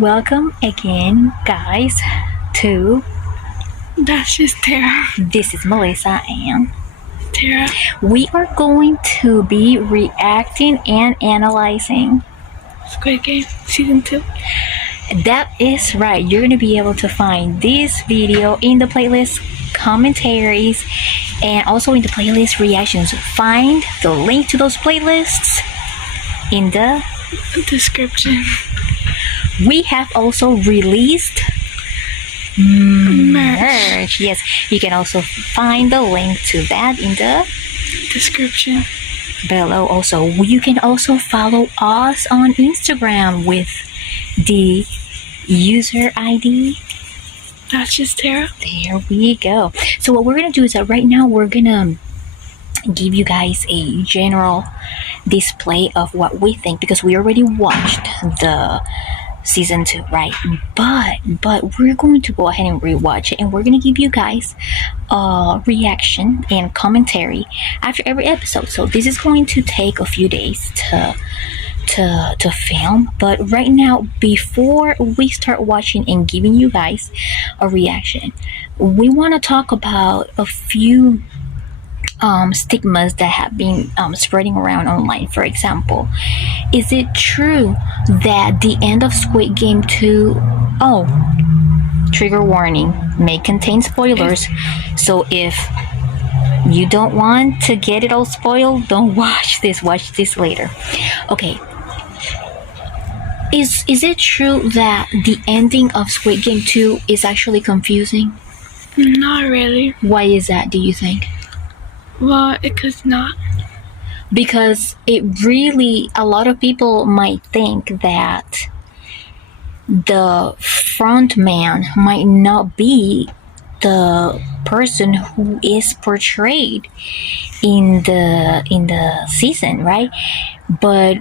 Welcome again, guys, to That's just Tara. This is Melissa and Tara. we are going to be reacting and analyzing Squid Game Season 2. That is right. You're going to be able to find this video in the playlist commentaries and also in the playlist reactions. Find the link to those playlists in the Description. We have also released merch. Yes, you can also find the link to that in the Description below. Also, you can also follow us on Instagram with the user ID. That's just Tara. There we go. So what we're gonna do is that right now we're gonna give you guys a general display of what we think, because we already watched the season 2, right? But we're going to go ahead and rewatch it, and we're going to give you guys a reaction and commentary after every episode. So this is going to take a few days to film, but right now, before we start watching and giving you guys a reaction, we want to talk about a few stigmas that have been spreading around online. For example, is it true that the end of Squid Game 2, trigger warning, may contain spoilers, so if you don't want to get it all spoiled, don't watch this later. Okay, is it true that the ending of Squid Game 2 is actually confusing? Not really. Why is that, do you think? Well, it could not. Because it really, a lot of people might think that the front man might not be the person who is portrayed in the season, right? But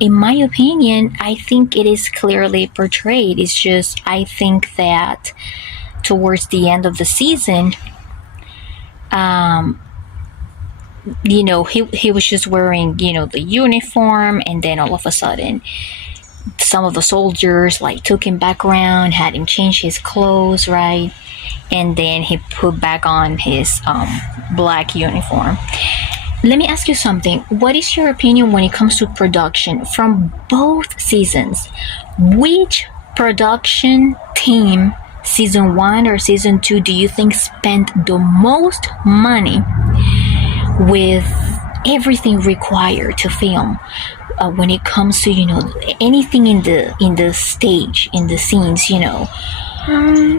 in my opinion, I think it is clearly portrayed. It's just, I think that towards the end of the season, he was just wearing, the uniform, and then all of a sudden some of the soldiers took him back around, had him change his clothes, right? And then he put back on his black uniform. Let me ask you something. What is your opinion when it comes to production from both seasons? Which production team, season 1 or season 2, do you think spent the most money with everything required to film, when it comes to anything in the stage, in the scenes?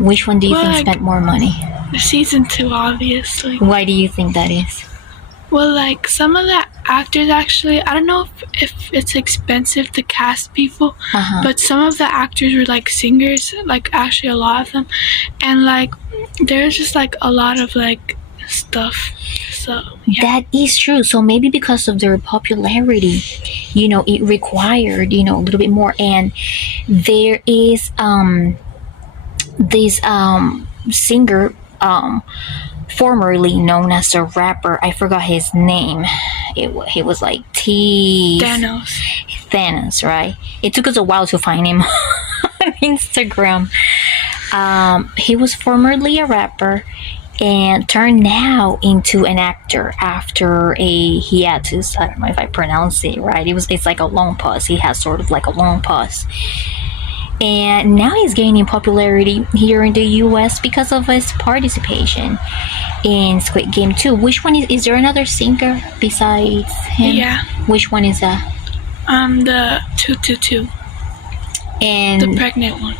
Which one do you think spent more money? The season 2, obviously. Why do you think that is? Well, some of the actors, actually, I don't know if it's expensive to cast people, but some of the actors were singers, actually a lot of them, and there's just a lot of stuff. So yeah. That is true. So maybe because of their popularity, it required a little bit more. And there is this singer, formerly known as a rapper. I forgot his name. He was Thanos, right? It took us a while to find him on Instagram. He was formerly a rapper and turned now into an actor after a hiatus. I don't know if I pronounce it right. It's like a long pause. He has sort of like a long pause. And now he's gaining popularity here in the US because of his participation in Squid Game 2. Which one is there another singer besides him? Yeah. Which one is that? The 222. And the pregnant one.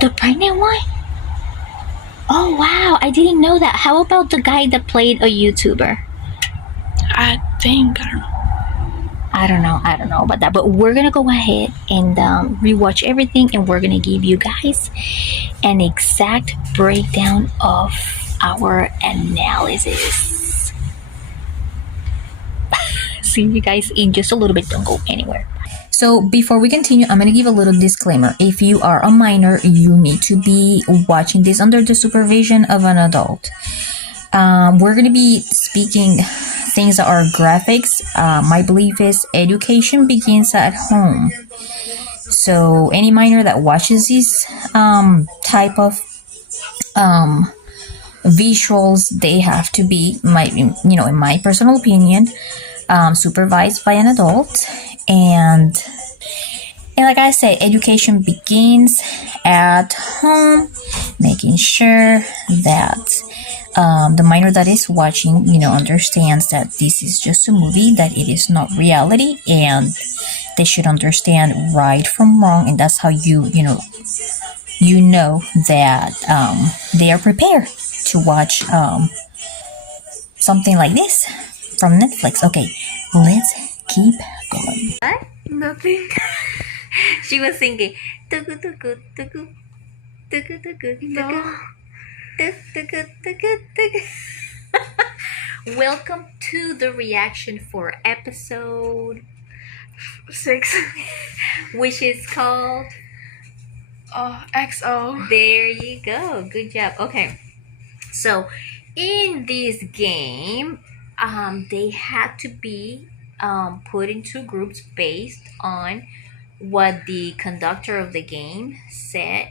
The pregnant one? Oh wow, I didn't know that. How about the guy that played a YouTuber? I don't know about that. But we're gonna go ahead and rewatch everything, and we're gonna give you guys an exact breakdown of our analysis. See you guys in just a little bit. Don't go anywhere. So before we continue, I'm going to give a little disclaimer. If you are a minor, you need to be watching this under the supervision of an adult. We're going to be speaking things that are graphics. My belief is education begins at home. So any minor that watches this type of visuals, they have to be in my personal opinion, supervised by an adult. And like I said, education begins at home, making sure that the minor that is watching, understands that this is just a movie, that it is not reality, and they should understand right from wrong, and that's how you know that they are prepared to watch something like this from Netflix. Okay, let's keep going. What? Nothing. She was singing. Tuku, tuku, tuku, tuku, tuku, tuku, No. tuku, tuku, tuku. Welcome to the reaction for episode 6. which is called XO. There you go. Good job. Okay. So in this game, they had to be put into groups based on what the conductor of the game said.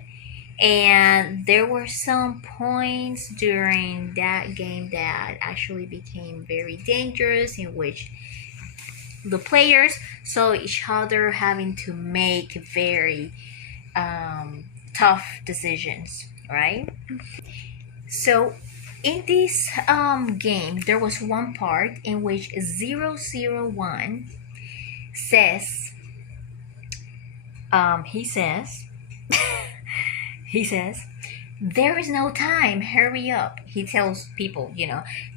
And there were some points during that game that actually became very dangerous, in which the players saw each other having to make very tough decisions, right? So in this game, there was one part in which 001 says, he says, he says, there is no time, hurry up. He tells people,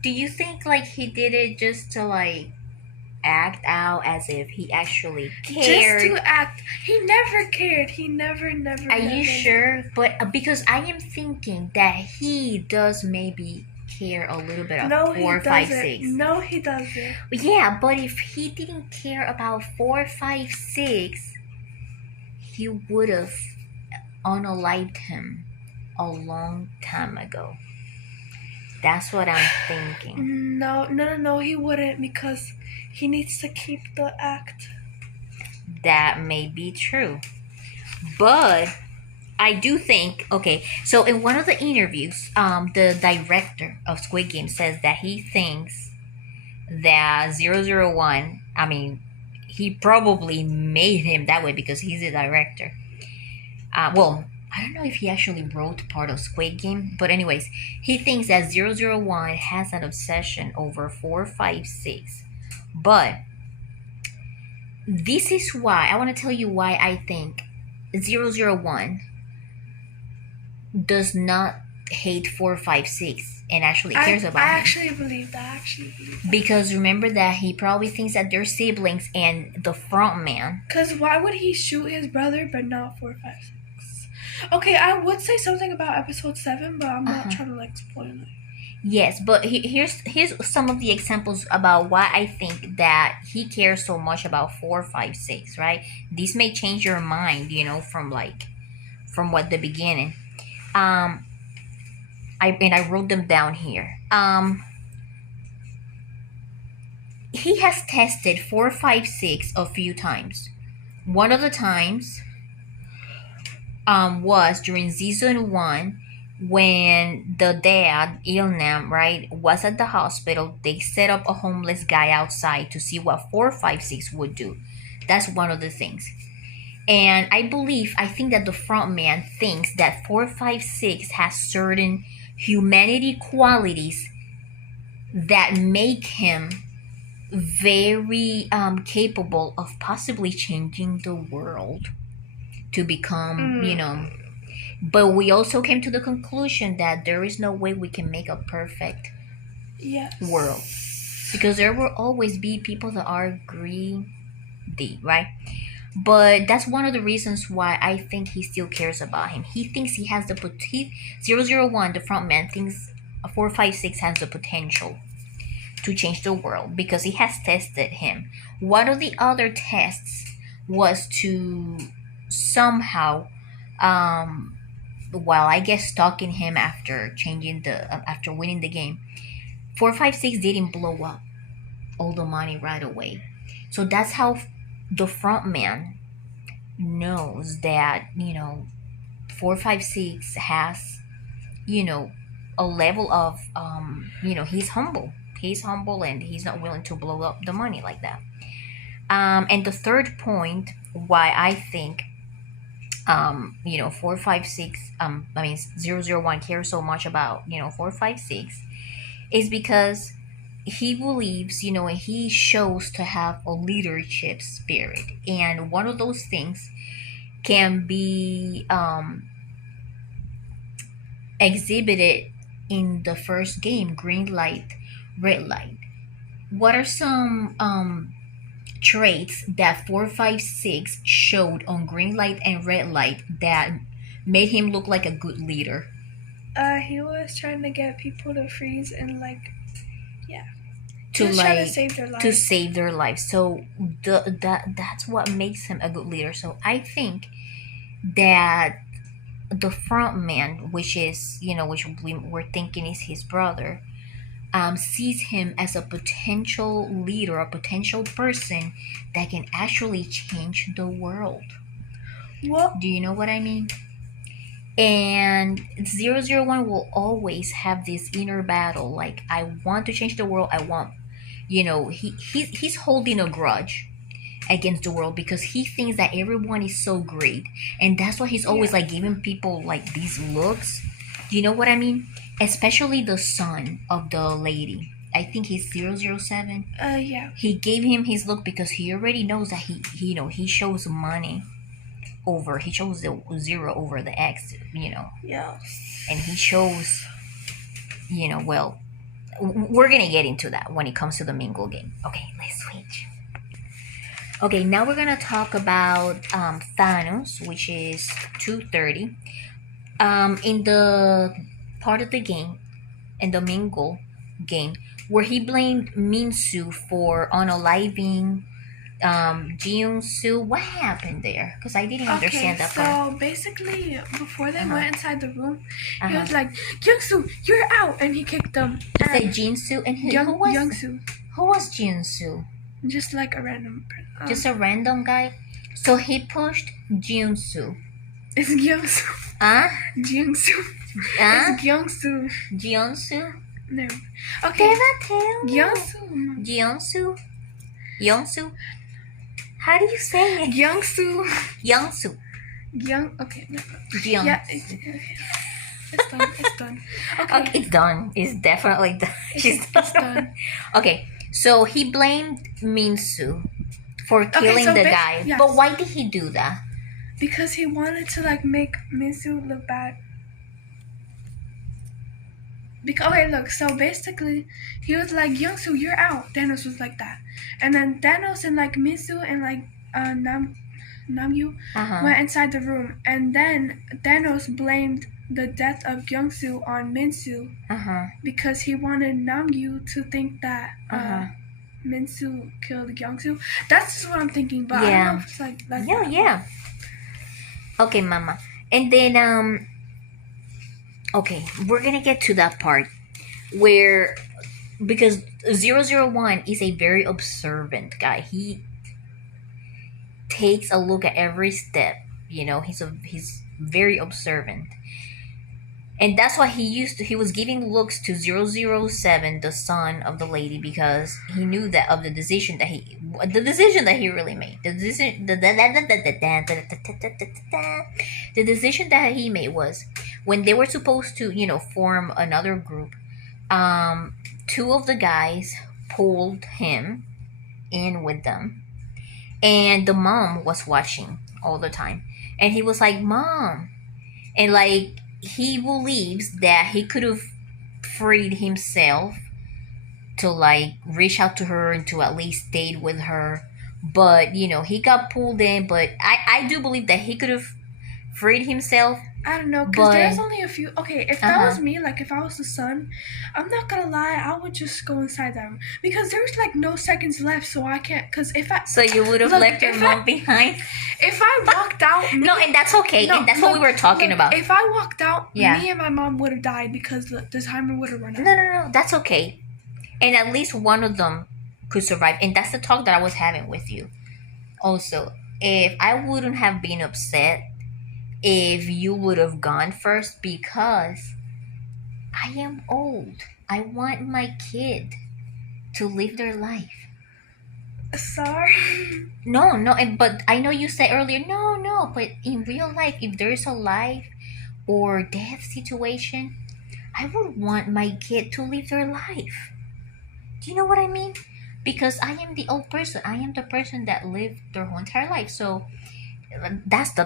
do you think like he did it just to like act out as if he actually cared? Just to act. He never cared. He never. Are you sure? But because I am thinking that he does maybe care a little bit of No, 4, he 5, doesn't. 6. No, he doesn't. Yeah, but if he didn't care about 4, 5, 6, he would have unalived him a long time ago. That's what I'm thinking. No, he wouldn't, because he needs to keep the act. That may be true. But I do think, okay, so in one of the interviews, the director of Squid Game says that he thinks that 001, I mean, he probably made him that way because he's the director. Well, I don't know if he actually wrote part of Squid Game, but anyways, he thinks that 001 has an obsession over 4, 5, 6. But this is why, I want to tell you why I think 001 does not hate 4, 5, 6 and actually cares about him. I actually believe that. Because remember that he probably thinks that they're siblings, and the front man. Because why would he shoot his brother but not 4, 5, 6? Okay, I would say something about episode 7, but I'm not trying to like spoil it. Yes, but here's some of the examples about why I think that he cares so much about 4, 5, 6. Right? This may change your mind, from what the beginning. I wrote them down here. He has tested 4, 5, 6 a few times. One of the times was during season 1, when the dad, Ilnam, right, was at the hospital. They set up a homeless guy outside to see what 4, 5, 6 would do. That's one of the things. And I think that the front man thinks that 4, 5, 6 has certain humanity qualities that make him very capable of possibly changing the world to become, But we also came to the conclusion that there is no way we can make a perfect world. Because there will always be people that are greedy, right? But that's one of the reasons why I think he still cares about him. He thinks he has the 001, the front man, thinks 4, 5, 6 has the potential to change the world because he has tested him. One of the other tests was to somehow, while I guess stalking him after after winning the game, 4, 5, 6 didn't blow up all the money right away. So that's how the front man knows that 456 has a level of he's humble and he's not willing to blow up the money like that. And the third point why I think 456 I mean 001 cares so much about 456 is because he believes and he shows to have a leadership spirit, and one of those things can be exhibited in the first game, green light, red light. What are some traits that 456 showed on green light and red light that made him look like a good leader? He was trying to get people to freeze and yeah, to just like trying to save their lives. to save their lives. So that's what makes him a good leader. So I think that the front man, which is which we're thinking is his brother, sees him as a potential leader, a potential person that can actually change the world. What? Do you know what I mean? And 001 will always have this inner battle, like, I want to change the world. I want he's holding a grudge against the world because he thinks that everyone is so great, and that's why he's always like giving people like these looks. Do you know what I mean? Especially the son of the lady, I think he's 007. Yeah. He gave him his look because he already knows that he shows money over, he shows the zero over the X, Yeah. and he shows, well, we're gonna get into that when it comes to the Mingle game. Okay, let's switch. Okay, now we're gonna talk about Thanos, which is 230. In the part of the game, in the Mingle game, where he blamed Minsu for unaliving Jiun-soo. What happened there? Because I didn't understand that part. So basically, before they went inside the room, he was like, Young-soo, you're out! And he kicked them. He said Jin-soo, and who was Young-soo. Who was Jin-soo? Just like a random Just a random guy? So he pushed Jin-soo. It's Young-soo. Jin-soo. It's Young-soo. Jin-soo? No. Okay. Young-soo. Jin-soo? Young-soo? How do you say it? Young-soo. Young-soo. Okay. No. Young. Yeah. It's done. It's done. Okay. It's done. It's definitely done. It's done. Okay. So he blamed Minsu for killing the guy. Yes. But why did he do that? Because he wanted to make Minsu look bad. Look, so basically he was like, Young-soo, you're out. Thanos was like that. And then Thanos and Minsu and Namyu went inside the room, and then Thanos blamed the death of Young-soo on Minsu because he wanted Namyu to think that Minsu killed Young-soo. That's just what I'm thinking, but I don't know if it's like yeah. Okay, Mama. And then okay, we're gonna get to that part where, because 001 is a very observant guy. He takes a look at every step. He's very observant, and that's why he was giving looks to 007, the son of the lady, because he knew that of the decision that he really made. The decision that he made was when they were supposed to form another group. Two of the guys pulled him in with them, and the mom was watching all the time, and he was like, Mom, and he believes that he could have freed himself to reach out to her and to at least stay with her, but he got pulled in. But I do believe that he could have freed himself. I don't know, because there's only a few. Okay, if that was me, if I was the son, I'm not gonna lie, I would just go inside that room because there's no seconds left, so I can't. Because if I so you would have left your mom behind. If I walked out, no, and that's okay, and that's what we were talking about. If I walked out, me and my mom would have died because the timer would have run out. No, that's okay, and at least one of them could survive, and that's the talk that I was having with you, also. if I wouldn't have been upset if you would have gone first because I am old. I want my kid to live their life. Sorry. No, no, but I know you said earlier, no, no, but in real life, if there's a life or death situation, I would want my kid to live their life. Do you know what I mean? Because I am the old person. I am the person that lived their whole entire life. So that's the.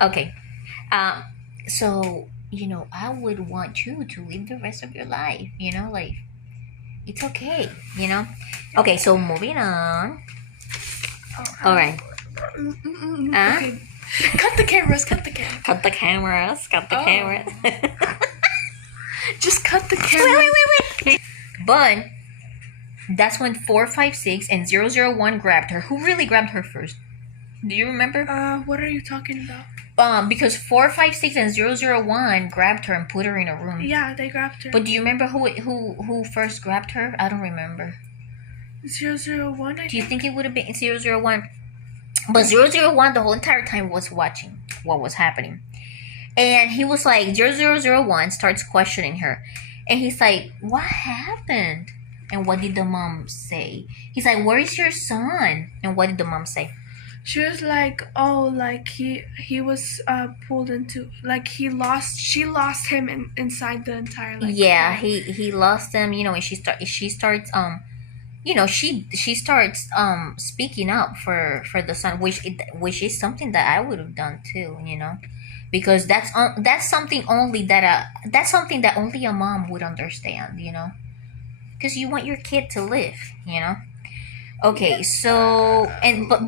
Okay. Um. So I would want you to live the rest of your life. Like it's okay. Okay. So moving on. All right. Okay. Cut the cameras. Cut the cameras. Cut the cameras. Cut the cameras. Just cut the camera. Wait. But that's when 456 and 001 grabbed her. Who really grabbed her first? Do you remember? What are you talking about? Because 456 and 001 grabbed her and put her in a room. Yeah, they grabbed her. But do you remember who first grabbed her? I don't remember. 001. Do you think it would have been 001? But 001 the whole entire time was watching what was happening. And he was like, 0001 starts questioning her. And he's like, what happened? And what did the mom say? He's like, where is your son? And what did the mom say? She was like, oh, like he was pulled into, like she lost him inside the entire, like, yeah, he lost him, and she starts she starts speaking up for the son, which is something that I would have done too, because that's something that's something that only a mom would understand, because you want your kid to live, Okay, so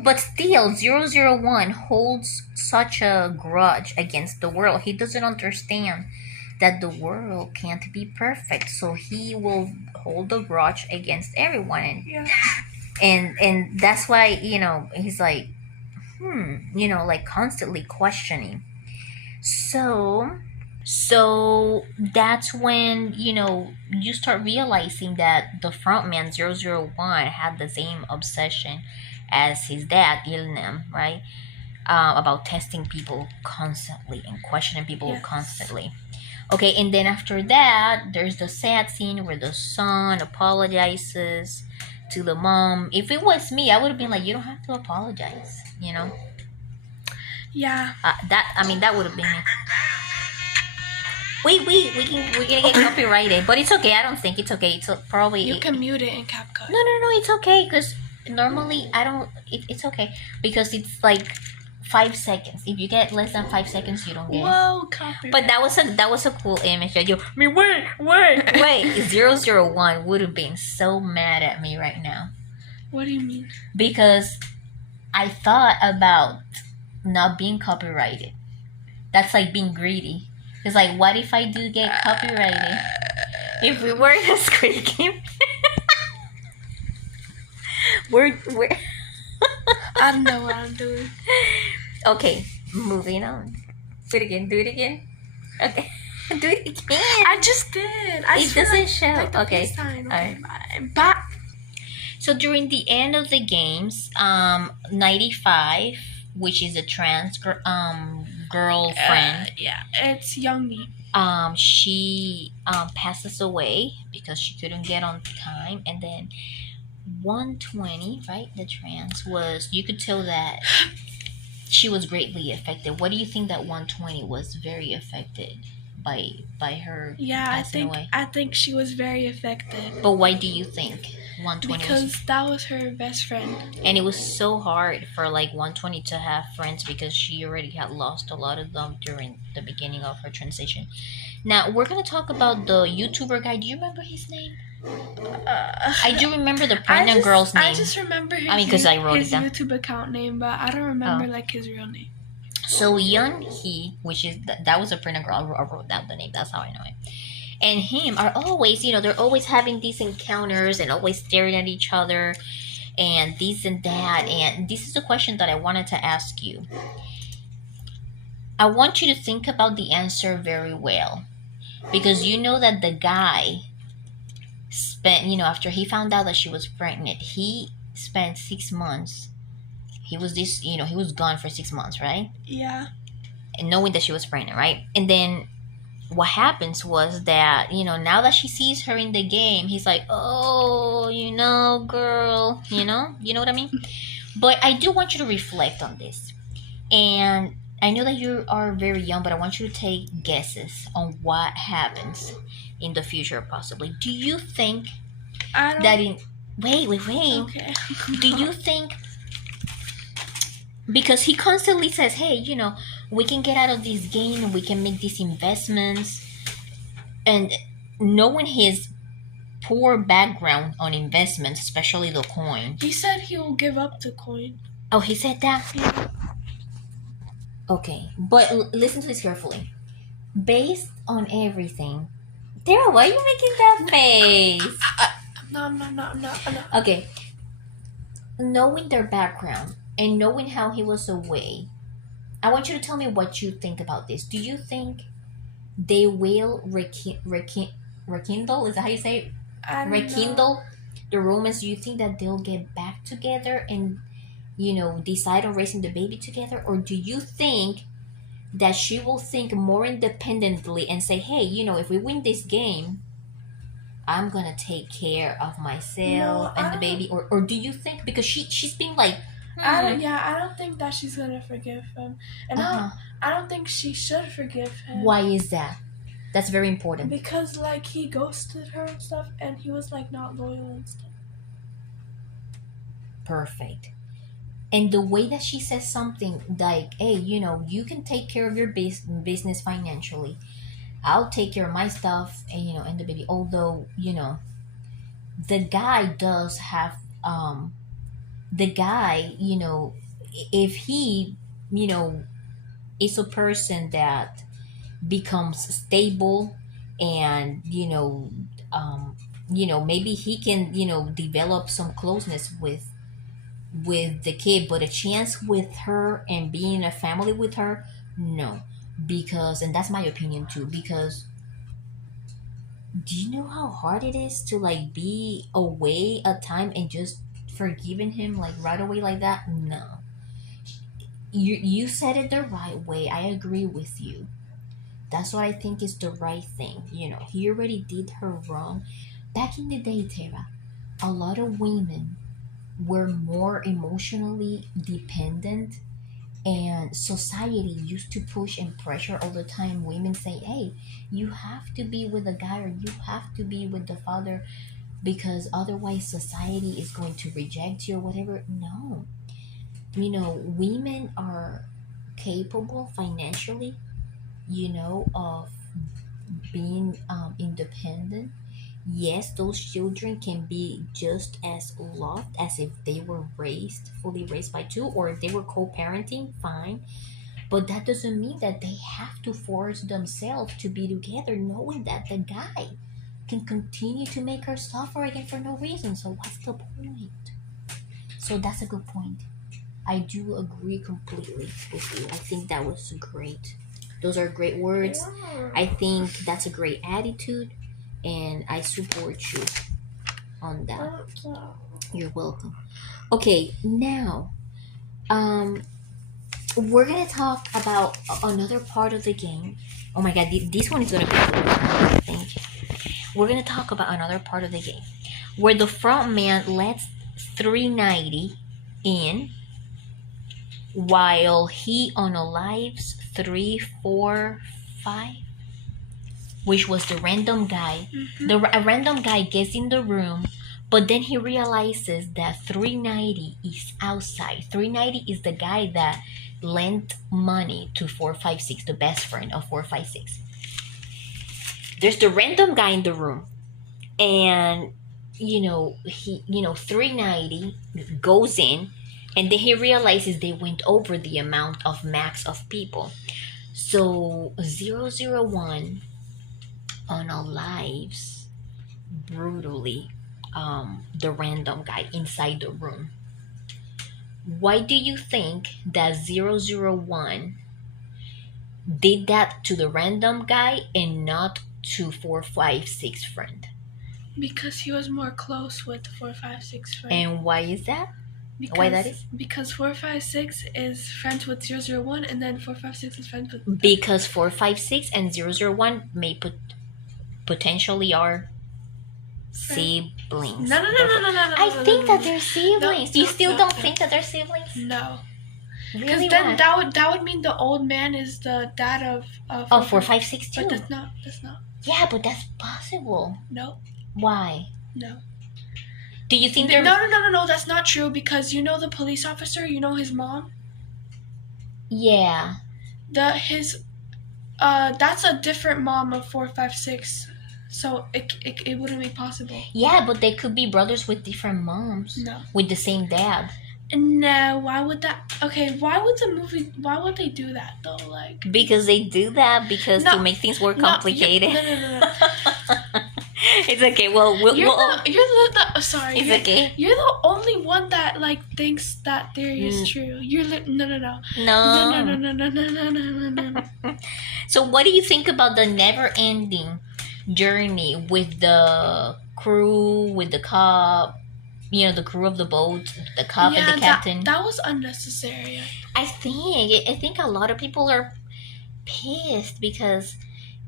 but still 001 holds such a grudge against the world. He doesn't understand that the world can't be perfect, so he will hold a grudge against everyone, and that's why he's like like constantly questioning. So that's when you start realizing that the frontman 001 had the same obsession as his dad Ilnam, right? About testing people constantly and questioning people constantly. Okay, and then after that, there's the sad scene where the son apologizes to the mom. If it was me, I would have been like, you don't have to apologize, Yeah. That would have been me. We're gonna get copyrighted, but it's okay. I don't think it's okay. It's probably you can mute it in CapCut. No, it's okay because normally I don't. It's okay because it's like 5 seconds. If you get less than 5 seconds, you don't get. Whoa, copyright. But that was a cool image. Wait. 001 would have been so mad at me right now. What do you mean? Because I thought about not being copyrighted. That's like being greedy. It's like, what if I do get copyrighted? If we were in a Squid Game, we're I don't know what I'm doing. Okay, moving on. Do it again. Okay, do it again. I just did. It doesn't show. Like Okay. Alright. Bye. So during the end of the games, 95, which is a trans girlfriend. It's Youngie. She passes away because she couldn't get on time, and then 120, right? The trans you could tell that she was greatly affected. What do you think that 120 was very affected by her passing away? I think she was very affected. But why do you think 120 because that was her best friend, and it was so hard for like 120 to have friends because she already had lost a lot of them during the beginning of her transition. Now we're gonna talk about the YouTuber guy. Do you remember his name? I do remember the pregnant girl's name. I just remember his, because I wrote his it down. YouTube account name, but I don't remember like his real name. So Yun Hee, which is that was a pregnant girl. I wrote down the name. That's how I know it. And him are always, they're always having these encounters and always staring at each other and this and that. And this is a question that I wanted to ask you. I want you to think about the answer very well. Because you know that the guy spent, after he found out that she was pregnant, he spent 6 months. He was this, he was gone for 6 months, right? Yeah. And knowing that she was pregnant, right? And then what happens was that, now that she sees her in the game, he's like, oh, girl, you know what I mean? But I do want you to reflect on this. And I know that you are very young, but I want you to take guesses on what happens in the future, possibly. Do you think I don't. that in. Wait. Okay. Do you think. Because he constantly says, hey, we can get out of this game and we can make these investments. And knowing his poor background on investments, especially the coin. He said he will give up the coin. Oh, he said that? Yeah. Okay, but listen to this carefully. Based on everything. Tara, why are you making that face? No. Okay. Knowing their background and knowing how he was away, I want you to tell me what you think about this. Do you think they will rekindle? Is that how you say it? Rekindle the romance? Do you think that they'll get back together and, decide on raising the baby together? Or do you think that she will think more independently and say, hey, if we win this game, I'm gonna take care of myself and the baby? Or do you think, because she's been like, I don't think that she's gonna forgive him, and I don't think she should forgive him. Why is that? That's very important. Because like he ghosted her and stuff, and he was like not loyal and stuff. Perfect. And the way that she says something like, hey, you can take care of your business financially, I'll take care of my stuff, and the baby. Although, the guy does have, the guy, if he, is a person that becomes stable and, maybe he can, develop some closeness with the kid, but a chance with her and being in a family with her, no. Because, and that's my opinion too, because do you know how hard it is to like be away a time and just forgiving him like right away like that? No. You said it the right way. I agree with you. That's what I think is the right thing. He already did her wrong. Back in the day, Tara, a lot of women were more emotionally dependent, and society used to push and pressure all the time women, say, hey, you have to be with a guy or you have to be with the father because otherwise society is going to reject you or whatever. No. Women are capable financially, of being independent. Yes, those children can be just as loved as if they were fully raised by two, or if they were co-parenting, fine. But that doesn't mean that they have to force themselves to be together, knowing that the guy can continue to make her suffer again for no reason. So what's the point? So that's a good point. I do agree completely with you. I think that was great. Those are great words. I think that's a great attitude, and I support you on that. You're welcome. Okay, now, we're gonna talk about another part of the game. Oh my god, this one is gonna be good, I think. We're gonna talk about another part of the game where the front man lets 390 in while he unalives 345, which was the random guy. A random guy gets in the room, but then he realizes that 390 is outside. 390 is the guy that lent money to 456, the best friend of 456. There's the random guy in the room, and he 390 goes in, and then he realizes they went over the amount of max of people. So 001 unalives brutally the random guy inside the room. Why do you think that 001 did that to the random guy and not to 456 friend? Because he was more close with 456 friend. And why is that? Why that is? Because 456 is friends with 001, and then 456 is friends with. Because 456 and 001 may potentially are siblings. No. I think that they're siblings. You still don't think that they're siblings? No. Really? Because then that would mean the old man is the dad of 456 too. But that's not. Yeah, but that's possible. No. Why? No. Do you think they're... No, that's not true, because you know the police officer, you know his mom? Yeah. That's a different mom of 456. So it wouldn't be possible. Yeah, but they could be brothers with different moms. No. With the same dad. No, why would that? Okay, why would they do that though? Like, because they do that to make things more complicated. No. It's okay. Well, sorry. It's okay. You're the only one that like thinks that theory is true. You're no. So, what do you think about the never-ending journey with the crew, with the cop? You know, the crew of the boat, the cop and the captain. That was unnecessary. I think a lot of people are pissed because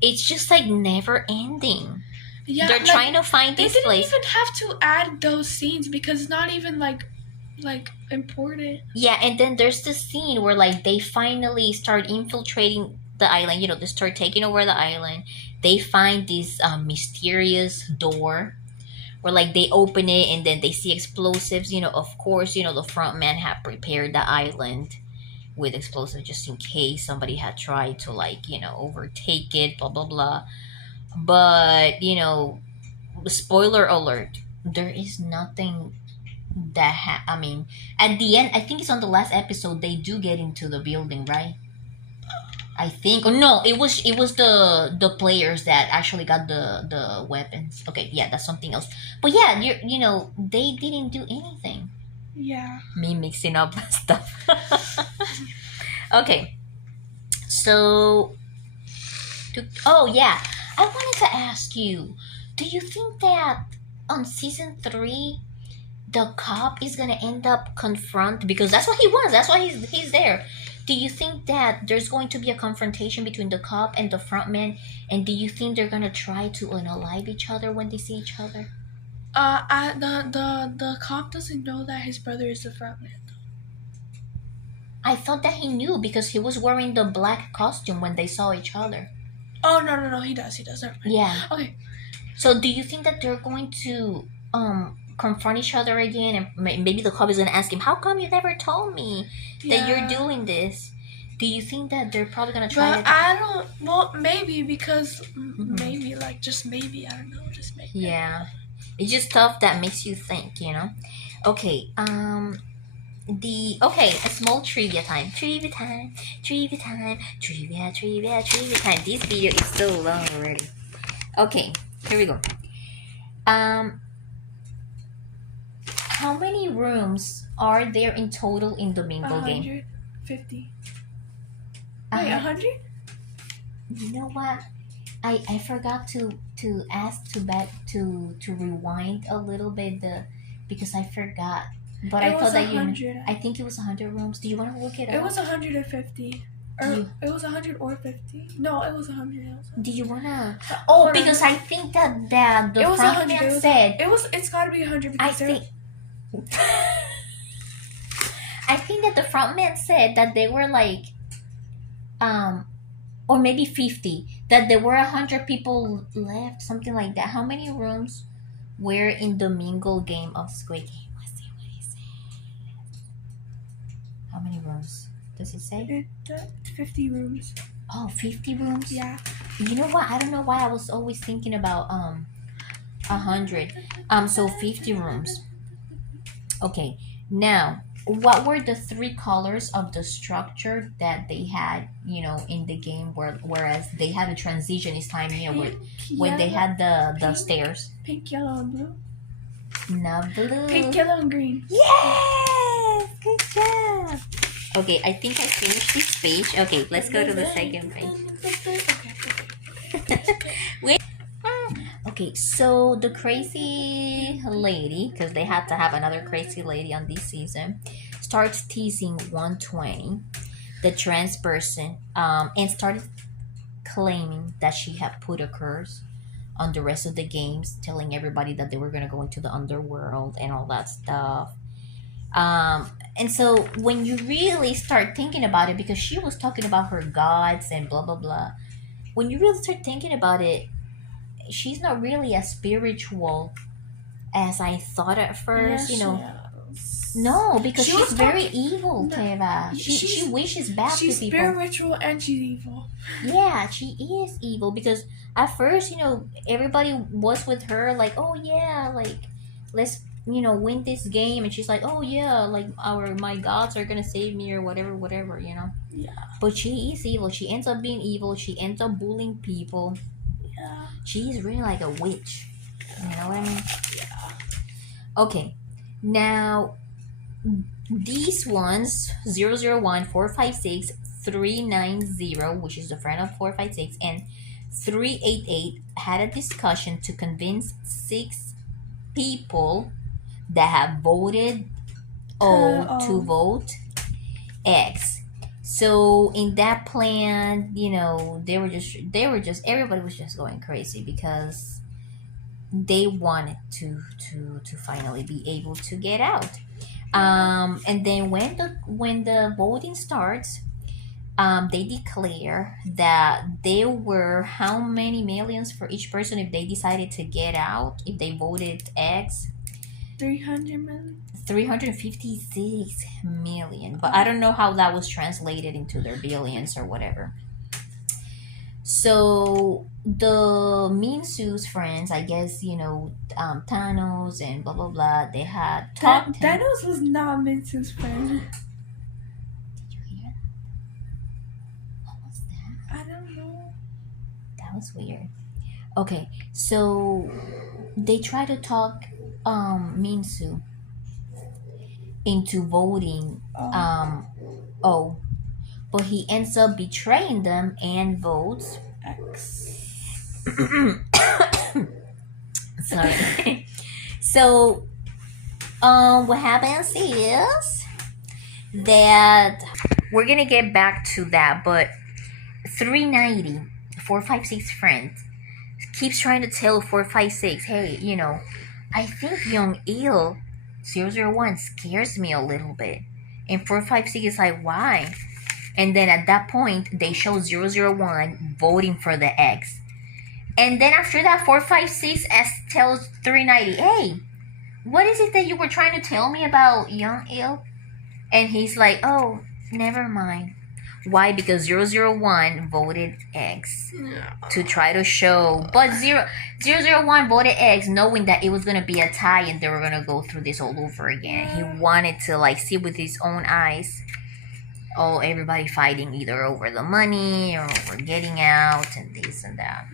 it's just like never ending. Yeah, they're trying to find this place. They didn't even have to add those scenes because it's not even like important. Yeah, and then there's the scene where like they finally start infiltrating the island. You know, they start taking over the island. They find this mysterious door. Where like they open it and then they see explosives. You know, of course, you know, the front man had prepared the island with explosives just in case somebody had tried to like, you know, overtake it, blah, blah, blah. But, you know, spoiler alert, there is nothing that, I mean, at the end, I think it's on the last episode, they do get into the building, right? I think. No, it was the players that actually got the weapons. Okay, yeah, that's something else. But yeah, you know, they didn't do anything. Yeah. Me mixing up stuff. Okay. So oh yeah, I wanted to ask you, do you think that on season 3 the cop is gonna end up confront, because that's what he wants, that's why he's there. Do you think that there's going to be a confrontation between the cop and the frontman? And do you think they're gonna try to unalive each other when they see each other? The cop doesn't know that his brother is the frontman. I thought that he knew because he was wearing the black costume when they saw each other. Oh no, he does. Yeah. Okay. So do you think that they're going to confront each other again, and maybe the cop is going to ask him, how come you never told me that you're doing this? Do you think that they're probably going to try it? I don't, well, maybe, because maybe, like, just maybe, I don't know, just maybe. Yeah, it's just stuff that makes you think, you know. Okay, a small trivia time. Trivia time. This video is so long already. Okay, here we go. How many rooms are there in total in the bingo game? 150. Wait, 100? You know what? I forgot to ask to rewind a little bit because I forgot. But I thought that 100. I think it was 100 rooms. Do you want to look it up? It was 150. It was 100 or 50. No, it was 100. Do you wanna? Oh, because I think that the front man said it's gotta be 100 because I think that the front man said that they were like, or maybe 50. That there were 100 people left, something like that. How many rooms were in the mingle game of Squid Game? Let's see what he says. How many rooms does it say? 50 rooms. Oh, 50 rooms? Yeah. You know what? I don't know why I was always thinking about 100. So 50 rooms. Okay. Now, what were the 3 colors of the structure that they had, you know, in the game? Whereas they had a transition this time, you know, when they had the stairs. Pink, yellow, and blue. Not blue. Pink, yellow, and green. Yes! Good job. Okay, I think I finished this page. Okay, let's go to the second page. Okay. Wait. Okay, so the crazy lady, because they had to have another crazy lady on this season, starts teasing 120, the trans person, and started claiming that she had put a curse on the rest of the games, telling everybody that they were going to go into the underworld and all that stuff. And so when you really start thinking about it, because she was talking about her gods and blah blah blah, when you really start thinking about it, she's not really as spiritual as I thought at first. Yes, You know, yes. no, because She she's was very talking- evil, No, Keva. She wishes bad to She's people. spiritual and she's evil. Yeah, she is evil because at first, everybody was with her like, oh yeah, like let's win this game, and she's like, oh yeah, like my gods are gonna save me or whatever, whatever. Yeah. But she is evil. She ends up being evil. She ends up bullying people. Yeah. She's really like a witch. You know what I mean? Yeah. Okay, now these ones 001 456 390, which is the friend of 456, and 388 had a discussion to convince 6 people that have voted O to vote X. So in that plan, everybody was just going crazy because they wanted to finally be able to get out. And then when the voting starts, they declare that there were how many millions for each person if they decided to get out, if they voted X. 300 million. 356 million, but I don't know how that was translated into their billions or whatever. So the Minsu's friends, I guess, Thanos and blah blah blah, they had talked. Thanos was not Minsu's friend. Did you hear that? What was that? I don't know. That was weird. Okay, so they try to talk Minsu into voting O, but he ends up betraying them and votes X. Sorry. So what happens is that we're gonna get back to that, but 390 456 friends keeps trying to tell 456, hey, I think young ill 001 scares me a little bit. And 456 is like, why? And then at that point they show 001 voting for the X. And then after that 456 tells 390, hey, what is it that you were trying to tell me about young ill? And he's like, oh, never mind. Why? Because 001 voted X to try to show, but 001 voted X knowing that it was going to be a tie and they were going to go through this all over again. He wanted to see with his own eyes, everybody fighting either over the money or over getting out and this and that.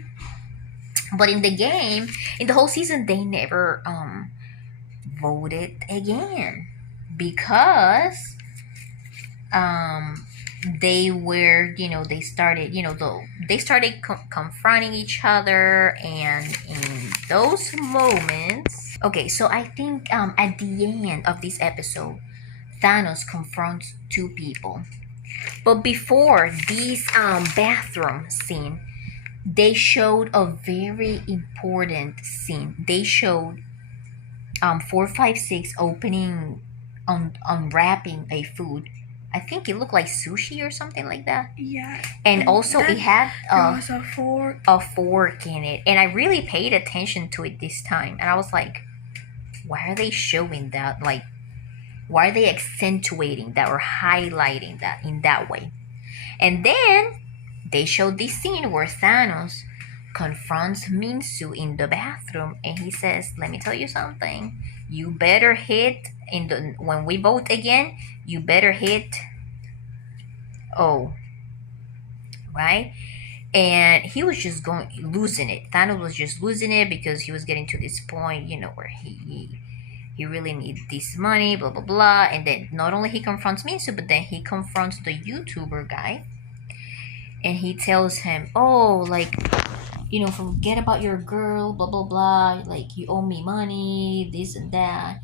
But in the game, in the whole season, they never voted again because they were, they started, they started confronting each other, and in those moments, okay, so I think at the end of this episode, Thanos confronts 2 people, but before this bathroom scene, they showed a very important scene. They showed 456 opening, unwrapping a food. I think it looked like sushi or something like that. Yeah. And also it had there was a fork. A fork in it. And I really paid attention to it this time. And I was like, why are they showing that? Like, why are they accentuating that or highlighting that in that way? And then they showed this scene where Thanos confronts Minsu in the bathroom and he says, let me tell you something. You better hit when we vote again, you better hit O. Right? And he was just losing it. Thanos was just losing it because he was getting to this point, where he really needs this money, blah blah blah. And then not only he confronts Minsu, but then he confronts the YouTuber guy. And he tells him, oh, like, forget about your girl, blah blah blah, like you owe me money, this and that.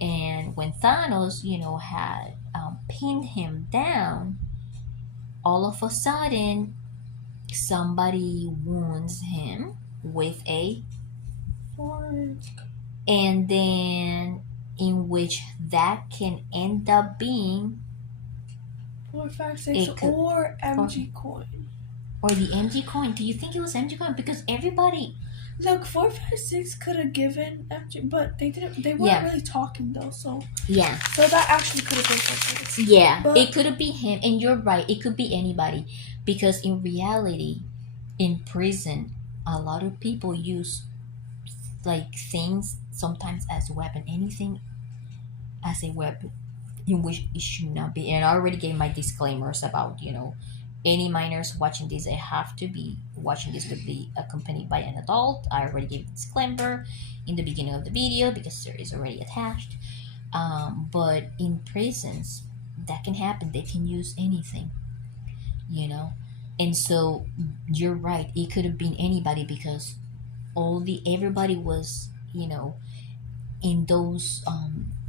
And when Thanos, had pinned him down, all of a sudden somebody wounds him with a Fork. and then in which that can end up being 456 it could, or MG coin. or the MG coin. Do you think it was MG coin? Because everybody, Look, 456 could have given MG, but they didn't. They weren't really talking though, so yeah, so that actually could have been 456. yeah, But it could have been him, and you're right, it could be anybody, because in reality, in prison, a lot of people use like things sometimes as a weapon, anything as a weapon, in which it should not be. And I already gave my disclaimers about, any minors watching this, they have to be watching this with be accompanied by an adult. I already gave a disclaimer in the beginning of the video because there is already attached. But in prisons, that can happen. They can use anything, and so you're right. It could have been anybody because everybody was, in those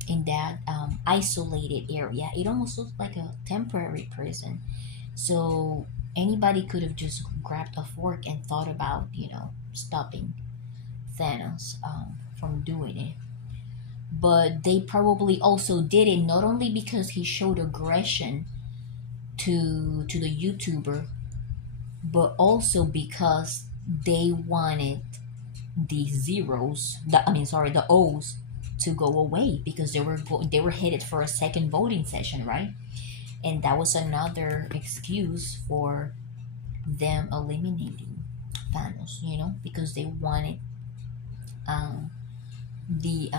in that isolated area. It almost looked like a temporary prison. So anybody could have just grabbed a fork and thought about, stopping Thanos from doing it. But they probably also did it not only because he showed aggression to the YouTuber, but also because they wanted the the O's to go away because they were headed for a second voting session, right? And that was another excuse for them eliminating Thanos, because they wanted the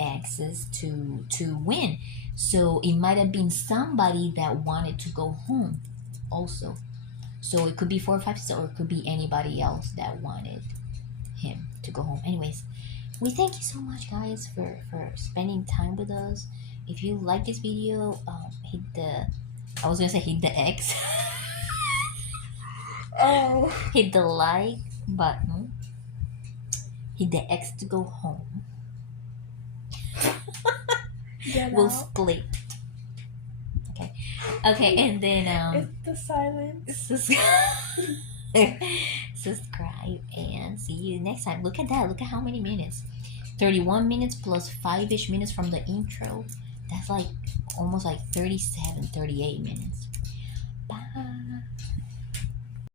access to win. So it might have been somebody that wanted to go home also. So it could be 456 or it could be anybody else that wanted him to go home. Anyways, we thank you so much, guys, for spending time with us. If you like this video, hit the X. oh, Hit the like button. Hit the X to go home. We'll split. Okay, and then it's the silence. Subscribe and see you next time. Look at that. Look at how many minutes. 31 minutes plus 5-ish minutes from the intro. That's like almost like 37, 38 minutes.